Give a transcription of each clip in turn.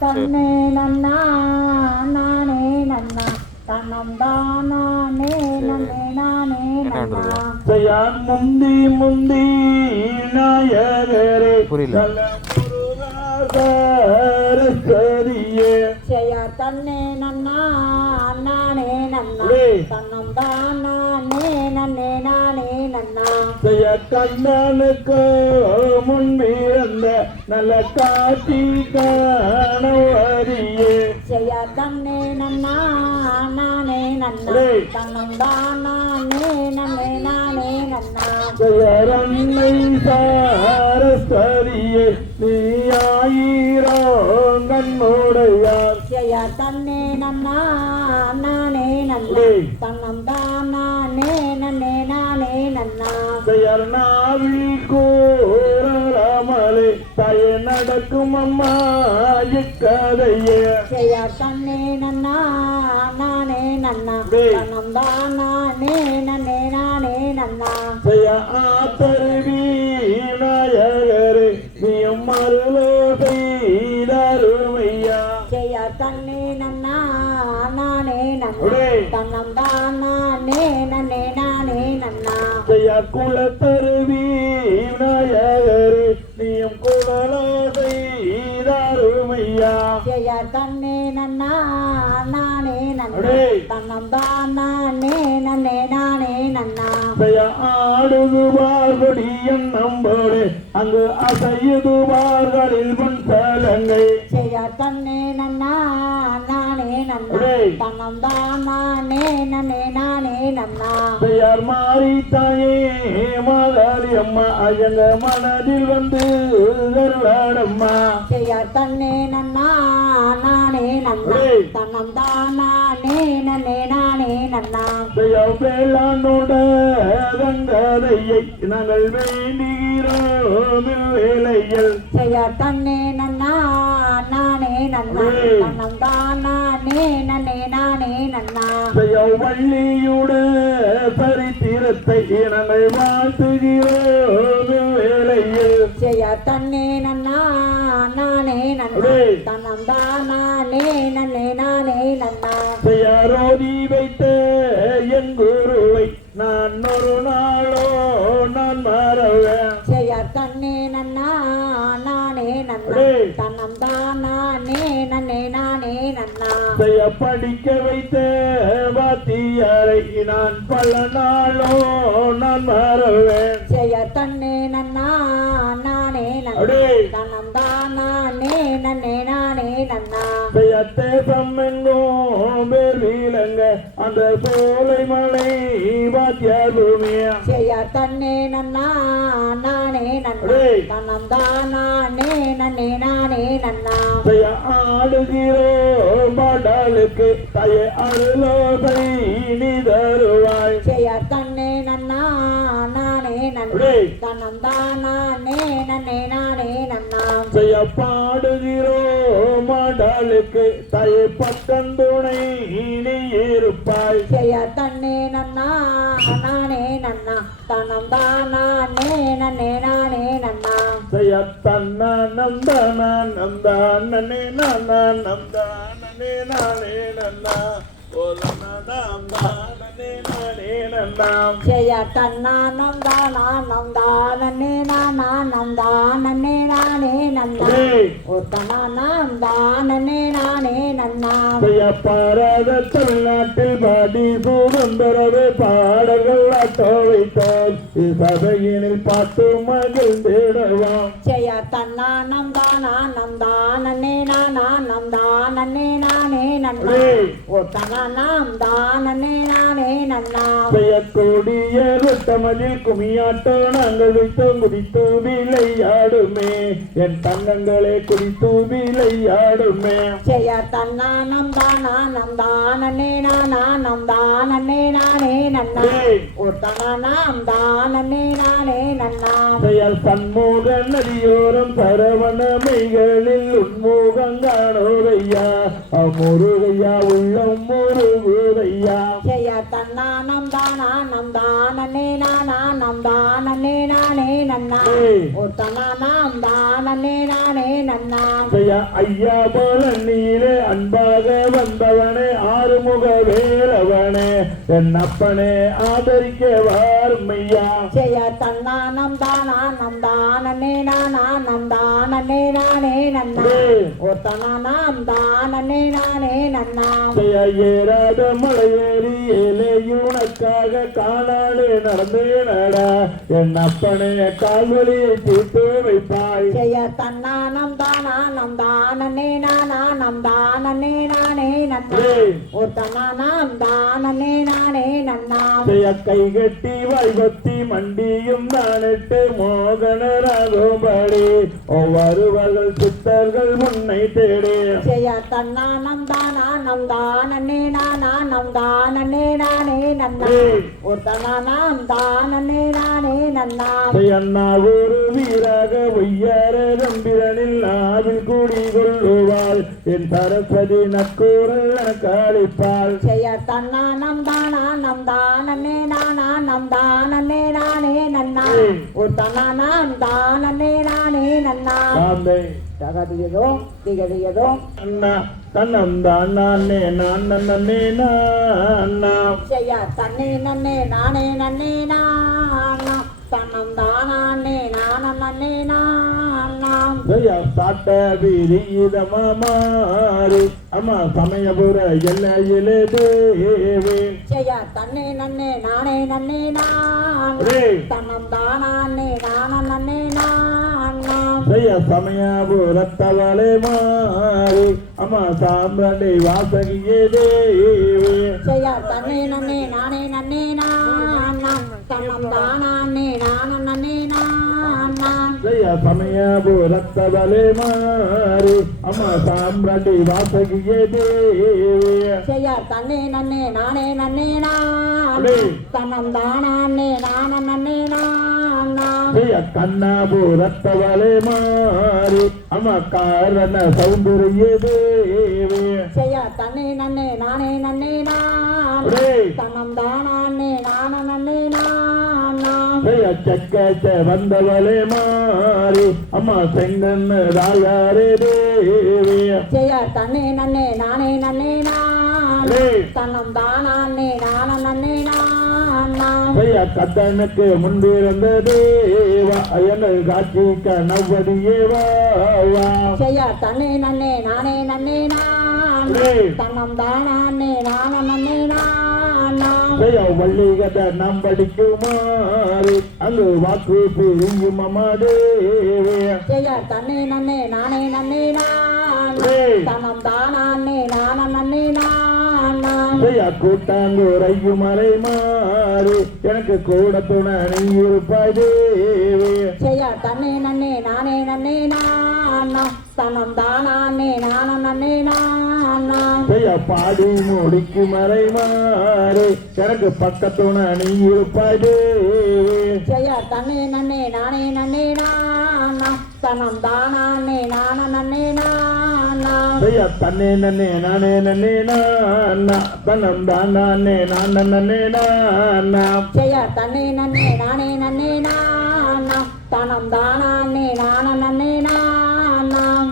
தன்னே நன்னா நானே நன்னா. செய்யான் முந்தி முந்தி நாயகரே. புரியல. செய்ய தன்னே நன்னா நானே நன்னா. தன்னம் தானே செய்ய கண்ணனுக்கு முன்பிருந்த நல்ல காட்சி காணவரியே செய்ய தன்னே நன்னா நானே நன்னா. டேய். தன்னம் தானே நன்னே நானே நன்னா. செய்யரன்னை சாரஸ்வரியே நீ ஆயிரம் கண்ணுடையார் செய்ய தன்னே நன்னா நானே நன்னா. டேய். தன்னம் தானே நன்னே நானே நாவி கூறலாமலே தய நடக்கும் அம்மா இக்கதையே. செய்ய தன்னே நன்னா நானே நன்னா. தன்னம் தானே நன்னே நானே நன்னா. செய்ய ஆத்தருவி நாயகரே நீயும் மருளோ செய்தருமையா செய்ய தன்னே நன்னா நானே நன்னா. தன்னம் தானே நானே செய்ய குலத்தருவி நாயகரே நீயும் குழலோ செய்தருமையா செய்ய தன்னே நன்னா நானே நன்னா. டேய். தன்னம் தானே நன்னே நானே நன்னா. ஆடுதுவார் கொடியன் நம்போடு அங்கு அசையுதுவார்களில் பொன் சலங்கை. செய்ய தன்னே நன்னா நானே நன்னா டேய். தன்னம் தானே? நன்னே நானே நன்னா பெயர் மாறி தாயே மாதாளி அம்மா அயங்க மனதில் வந்து கருளாடம்மா செய்ய தன்னே நன்னா நானே நன்னா டேய். தன்னம் தானே? நன்னே நானே நன்னா பெயர் வேளாணோட நாங்கள் வேண்டுகிறோம் வேலையில். செய்ய தன்னே நன்னா வள்ளியுட சரித்திரத்தை நாங்கள் வாழ்த்துகிறோம் வேலையில் செய்ய தன்னே நன்னா நானே நன்னா டேய். தன்னம் தானே நன்னே நானே நன்னா படிக்க வைத்த வாத்தியாரை நான் பல நாளோ நான் மறவேன். செய்ய தன்னே நன்னா நானே நன்னா தானே நன்னே தேசம் எங்கும் பேர் வீலங்க. அந்த சோலை மலை வாத்தியார் பூமியா. செய்ய தன்னே நன்னா நானே நன்னா. தன்னம் தானே நன்னே நானே நன்னா. செய்ய ஆடுகிறோம் பாடலுக்கு தய அருளோசை நீ தருவாய் செய்ய தன்னே நன்னா நானே நன்னா. தன்னம் தானே நன்னே நானே நன்னா. செய்ய பாடுகிறோம் மாடலுக்கு தய பக்கந்துணை நீ இருப்பாய். செய்ய தன்னே நன்னா நானே நன்னா தன்னம் தானே நன்னே நானே நன்னா. செய்ய தன்ன நந்தான நானே நன்னா ஓலன நானே நானே நன்னா நானே நன்னா. செய்ய பாராத தமிழ்நாட்டில் பாடி சுதந்திரவே பாடல்கள் வைத்தால் சபையினில் பாட்டு மகிழ்ந்திடுவாம் செய்ய தன்னா நம் தானா நம் தானே நானா நம் தானே நானே நன்னா. ஒத்தனா நாம் தானே நானே நன்னா. செய்யக்கூடிய தமிழில் குமியாட்டோ நாங்கள் வைத்து குடித்து விளையாடுமே. என் தங்கங்களே குடித்து விளையாடுமே. செய்ய தன்னா நம் தானா நம் தானே நானா நன்னா. டேய். ஒத்தனா நாம் தானே நானே நன்னா. செயல் சண்முக நதியோரம் சரவண மெய்களில் உன்முகம் காணோதையா அம்முருகையா உள்ளம் தானே நானா நாம் தானே நானே நன்னா. ஒருத்தனா நாம் தானே நானே நன்னா. ஐயா போல நீரே அன்பாக வந்தவனே. ஆறுமுக வேலவனே என் அப்பனே ஆதரிக்க வாருமையா ஜெய தன்னா நம் தானா நம் தானே நானா நன்னா ஏய். ஒருத்தனா நாம் தானே நானே நன்னா செய்ய ஏறாத மலையேறி ஏழையுனக்காக காணாலே நடந்தேனடா என் அப்பனே கால்வழியை தீர்த்து வைப்பாய். ஜெய தன்னா நம் தானா நம் தானே நானா நம் தானே நானே நன்னா ஏய். தானே நானே நன்னா செய்ய கை கட்டி வைபத்தி மண்டியும் நானிட்டு மோகனராகும்படி ஒவ்வொருவர்கள் சித்தர்கள் முன்னை தேடி. ஜெய தன்னா நம் தானா நம் தானே நானா நம் தானே நானே நன்னா. ஏய். ஒருத்தனா நாம் தானே நானே நன்னா. அண்ணா ஒரு வீராக ஒய்யார நம்பிரனில் நாவில் கூடி கொள்ளுவாள் என் சரஸ்வதி நக்கூறல் எனக்கு அளிப்பாள் ஜெய தன்னா நம் தானா நம் தானே நானா நம் தானே நானே நன்னா. ஏய். ஒருத்தனா நாம் தானே நானே நன்னா. தகதியதோ திகதியதோ. அண்ணா தன்னம் தான் நானே நான். நன்னே தன்னே நன்னே நானே நன்னே நானா. தன்னம் தானே நான நன்னே நானா. ஜெய சாட்ட வீரீதமா மாறி அம்மா சமயபுர எல்லையிலே தேவி. ஜெய தன்னே நன்னே நானே நன்னே நான். தன்னம் தானே நான நன்னே நானா. ஜெய சமயபுரத்தவளே மாறி அம்மா சாம்பிரண்டி வாசகியே தேவி. ஜெய தன்னே நன்னே நானே நன்னே நானா. தன்னம் தானே நானா நானே நான் தானே நான நானா கண்ணாபுரத்தவளே மாறி அம்மா காரண சௌந்தரிய தேவி ஜெய தன்னே நன்னே நானே நன்னே நான் அடே. தன்னம் தானே நான நன்னே நானா ஜெய சக்கச்ச வந்தவளே மாறி அம்மா செங்கன்னு ராயாரே தேவி. ஜெய தன்னே நன்னே நானே நன்னே நான். தன்னம் தானே நான நன்னே நானா கத்தனுக்கு முன்பிருந்த தேவா எங்கள் காட்சிக்க நவ்வதியே வா ஜெய தன்னே நன்னே நானே நன்னே நான். தன்னம் தானே நான நன்னே நானா வள்ளிகத நாம் படிக்குமாறு அங்கு வாக்கு பிரியும் அம்மா தேவி ஜெய தன்னே நன்னே நானே நன்னே நான் அடே. தனம் தானே நான நன்னே நானா மலை மாறி எனக்கு கூட துணை நீ இருப்பாய் தன்னே நன்னே நானே நன்னே நான் தனம் தானே நான. பாடி முடிக்கு மறை மாறி எனக்கு பக்கத்துணை நீ இருப்பாய் தேவி ஜெய தன்னே நன்னே நானே நன்னே நானா. தனம் தானே நான நன்னே நானா. ஜெய தன்னே நன்னே நானே நன்னே நானா. தனம் தான் நானே நான் நன்னே நானா. ஜெய தன்னே நன்னே நானே நன்னே நானா. தனம் தானே நான நன்னே நானா.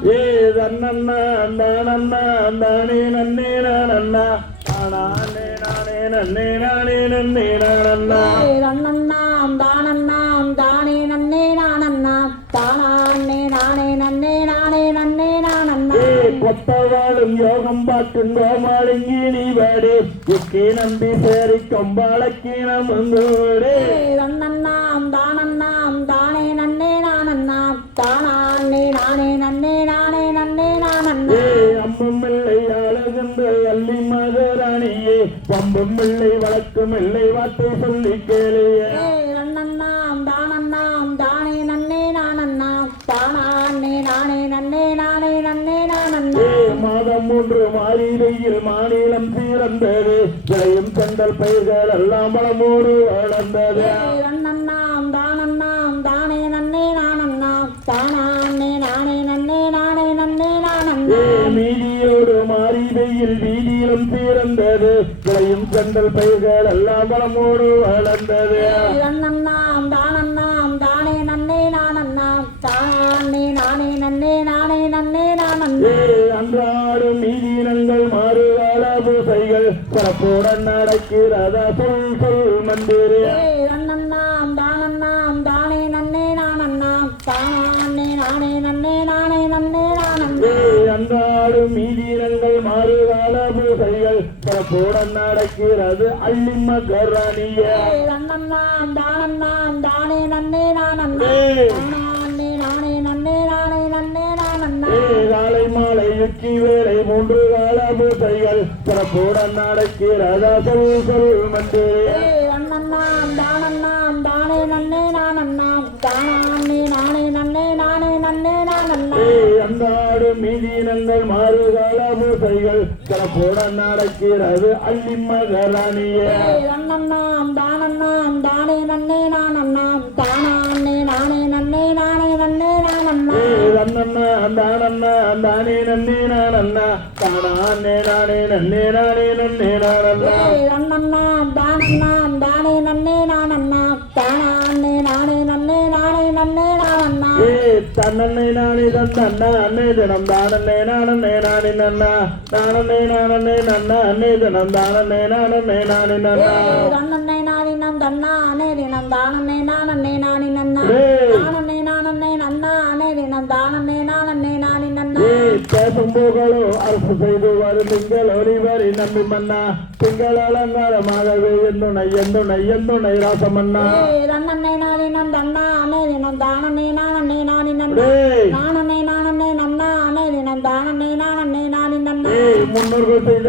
ஏ தன்னண்ணா தானண்ணா தானே நன்னே நானண்ணா. தானே நானே நன்னே நானே நன்னே நானண்ணா. ரன்னண்ணாம் தானண்ணாம் தானே நன்னே நானண்ணாம் தானே நானே நன்னே நானே நன்னே நானண்ணா. ஏ கொத்தவாளும் யோகம் பார்க்கும் கோமாளிங்கி நீ வாடு உக்கே நம்பி சேரி கொம்பாளக்கி ரன்னண்ணாம் நானே நன்னே நானே நன்னே. நானண்ணா ஏ அம்பும் இல்லை அழகுன்ற அள்ளி மகராணியே. பம்பும் இல்லை வழக்கும் இல்லை வார்த்தை சொல்லி கேளையே. ரன்னண்ணாம் தானண்ணாம் தானே நன்னே நானண்ணாம் தானே நானே நன்னே நானே நன்னே ஏ மாதம் மூன்று மாறிலையில் மாநிலம் சீரந்தது விளையும் செங்கல் பயிர்கள் எல்லாம் வளமோடு வளர்ந்தது. ரன்னண்ணாம் வீதியில் வீதியிலும் பிறந்தது விளையும் செண்டல் பயிர்கள் எல்லாம் வளமோடு வளர்ந்தது. அண்ணன்னாம் தானண்ணாம் தானே நன்னே நான் அண்ணாம் தானே நானே நன்னே நானே நன்னே நான் அண்ணே அன்றாடும் நீதினங்கள் மாறு அளவு சைகள் சிறப்புடன் நடக்கிறதா சொல் சொல் மந்திரே. நடக்கிறது. அள்ளிம கராணிய ஏய் அண்ணன்னாம் தானண்ணாம் தானே நன்னே நானண்ணா ஏய். தானே நானே நன்னே நானே நன்னே நானண்ணா ஏய், காலை மாலை உச்சி வேலை மூன்று கால பூசைகள் சிறப்புடன் நடக்கிறதா சொல் சொல் ஏய் அண்ணன்னாம் தானண்ணாம் தானே நன்னே தானே நானே நன்னே நானே நன்னே அன்றாடும் மீதினங்கள் மாறுகால பூசைகள். சிறப்புடன் நடக்கிறது அள்ளிம கராணிய ஏய் அண்ணன்னாம் தானண்ணாம் தானே நன்னே நானண்ணாம் தானே நானே நன்னே நானே நன்னே நானண்ணா ஏய், அண்ணண்ணா அந்தானண்ணா அந்தானே நன்னே நானண்ணா தானே நானே நன்னே நானே நன்னே நானண்ணா ஏய் அண்ணன்னாம் தானண்ணாம் தானே நன்னே தானே நானே நன்னே நானே தன்னன்னை நானே தந்தண்ணா அன்னை தினம். தானன்னை நானன்னை நானே நன்னா நானன்னை நானன்னை நன்னா அன்னை தினம். தானன்னை நானன்னை நானே நன்னா ஏய் அண்ணன்னை நானினம் தன்னானே தினம் தானே நானே நானி நன்னா. தானே நானே நன்னானே தினம். தானே நானே நானி நன்னா ஏய், பேசும் புகழோ அரசு செய்து வரும் திங்கள் ஒளிவரி நம்பி மன்னா. திங்கள் அலங்காரமாகவே எந்துணை எந்துணை எந்துணை ராசமன்னா. ஏய் அண்ணன்னை நானினம் தன்னானே தினம் தானே நானே நானி நன்னா நானே நானே நானே நானி நன்னா முன்னோர்கள் செய்த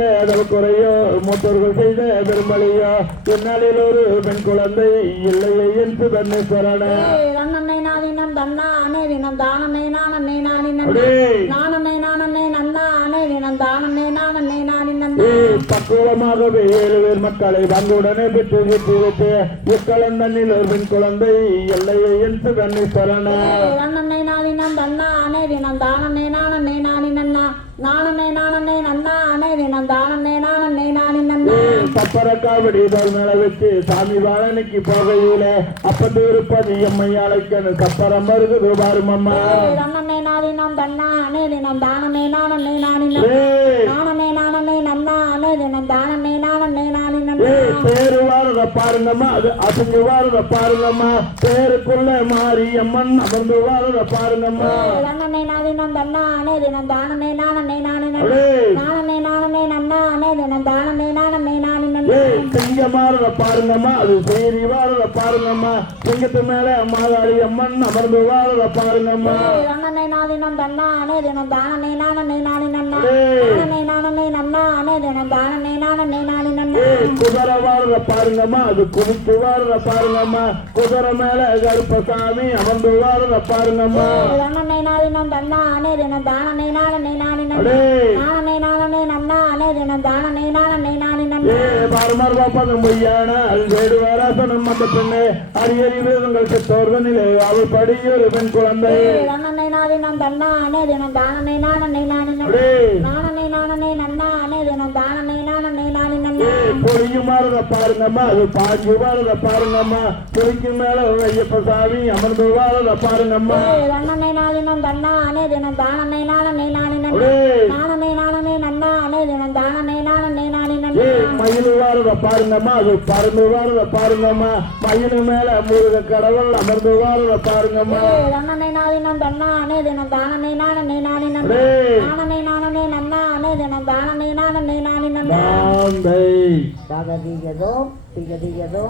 குறையோ மூத்தோர்கள் செய்த பெருமழையோ என்னாலில் ஒரு பெண் குழந்தை இல்லையே என்று தன்னீஸ்வரன ஏய் அண்ணன்னை நானினம் தன்னானே தினம் தானே நானே நானி நன்னா நானே நானே நானே பக்குவமாகவே ஏழு பேர் மக்களை பங்குடனே பெற்று பெற்று வைத்து இக்கலந்தனில் ஒரு பெண் குழந்தை இல்லையே என்று தன்னீஸ்வரன ஏய் அண்ணன்னை நானினம் தன்னானே தினம் தானே நானே நானி நன்னா நானே நானே நன்னானே தினம் தானே நானே நானி நன்னா. சப்பர காவடி தோல் மேல வச்சு சாமி வாழனைக்கு போகையில அப்பத்து இருப்பது எம்மை அழைக்கணும் சப்பரம் வருகுது பாருமம்மா ஏய் அண்ணன்னை நானினம் தன்னானே தினம் தானே நானே நானி நன்னா. தினம் நானே பேரு வாரத பாருங்கம்மா அது அசைஞ்சு வாரத பாருங்கம்மா. பேருக்குள்ள மாரியம்மன் அமர்ந்து வாரத பாருங்கம்மா. ஏய் அண்ணன்னை நானினம் தன்னானே தினம் தானே நானே நானி நன்னா ஏய், நானே நானே நன்னானே தினம் தானே நானே நானி நன்னா ஏய், சிங்க மாறத பாருங்கம்மா அது சீரி வாரத பாருங்கம்மா. சிங்கத்து மேல மாதாளி அம்மன் அமர்ந்து வாரத பாருங்கம்மா. அண்ணனை நாதினம் தன்னானே தினம் தானே நானே நானி நன்னா. ஏய். நானே நானே நன்னானே தினம் தானே நானே நானி நன்னா. ஏய், குதிரை வாரத பாருங்கம்மா அது குதிச்சு வாரத பாருங்கம்மா. குதிரை மேல கருப்பசாமி அமர்ந்து வாரத பாருங்கம்மா. அண்ணனை தானே நானே நானி நன்னா நானே தினம் தானே நானே நானி நன்னா ஏ பாரமார் பதம் பொய்யான அது வேடு வேராசனம் அந்த பெண்ணு அரியறி வேதங்கள் செத்தோர்தனிலே அவள் படியொரு பெண் குழந்தை. அண்ணனை நாதினம் தன்னானே தினம் தானே நானே நானி நன்னா அடே. நானே நானே நன்னானே தினம் தானே நானே நானி நன்னா பொழிஞ்சு மாறத பாருங்கம்மா அது பாஞ்சு வாரத பாருங்கம்மா. மேல ஐயப்ப சாமி அமர்ந்து தினம் நன்னா தினம் நன்னா ஏய் மயில் வாரத பாருங்கம்மா அது பறந்து வாரத பாருங்கம்மா. மயில் மேல முருக கடவுள் அமர்ந்து வாரத பாருங்கம்மா. ஏய் அண்ணனை நாதினம் தன்னானே தினம் தானே நானே நானி நன்னா அடே. நானே நானே நன்னானே தினம் தானே நானே நானி நன்னா. தாந்தை தகதியதோ திகதியதோ